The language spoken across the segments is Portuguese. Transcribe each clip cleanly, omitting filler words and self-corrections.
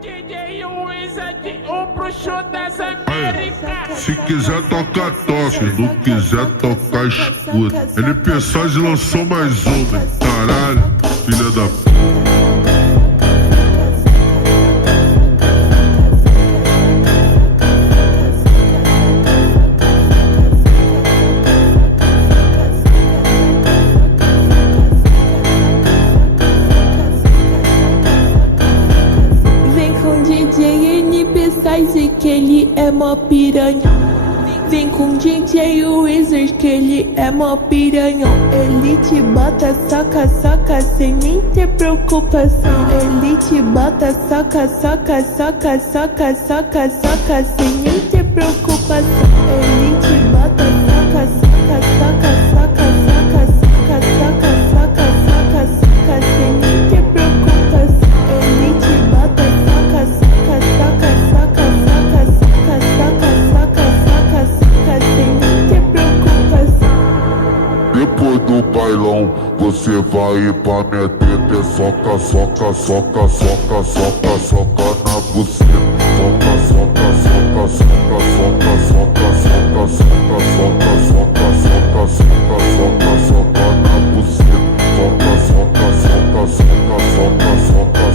DJ Wizard, o bruxo das Américas. Se quiser tocar, toca. Se não quiser tocar, escuta. NP Saz lançou mais uma. Caralho, filha da p. Que ele é mó piranha. Vem com DJ Wizard que ele é mó piranhão. Ele te bota, saca, saca, sem nem ter preocupação. Ele te bota, saca, saca, saca, saca, saca, saca, sem nem ter preocupação. Ele te bota, saca, saca, saca, saca, saca, saca, saca, saca, saca, saca, sem nem ter preocupação. Ele te bota, saca, saca, saca, saca, depois do bailão, você vai pra minha teta. Soca, soca, soca, soca, soca, soca na buceta. Soca, soca, soca, soca, soca, soca, soca, soca, soca, soca, soca, soca, soca, soca na buceta. Soca, soca, soca, soca, soca, soca, soca, soca,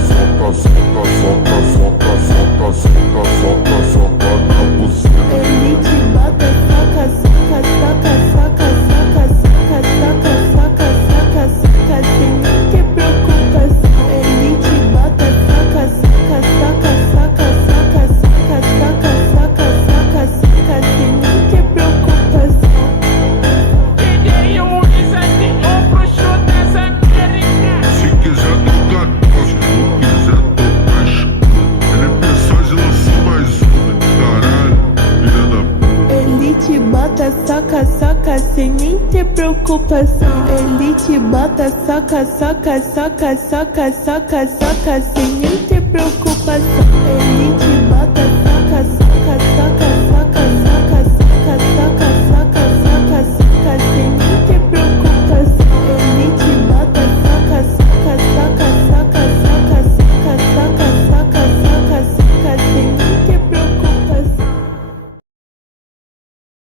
soca, soca, soca, soca, soca, soca na buceta. Ele te bota, saca, saca, saca, saca, saca, saca, saca, saca, saca, sem nem ter preocupação. Ele te bota, saca, saca, saca, saca, saca, saca, saca, saca, saca, saca, sem nem ter preocupação. DJ Wizard, o bruxo das Américas. Se quiser tocar, toca. Se não quiser tocar, escuta. NP Saz lançou mais uma. Caralho, filha da p. Ele te bota, saca, saca, sem nem ter preocupação. Ele te bota, saca, saca, saca, saca, saca, saca, sem nem ter preocupação.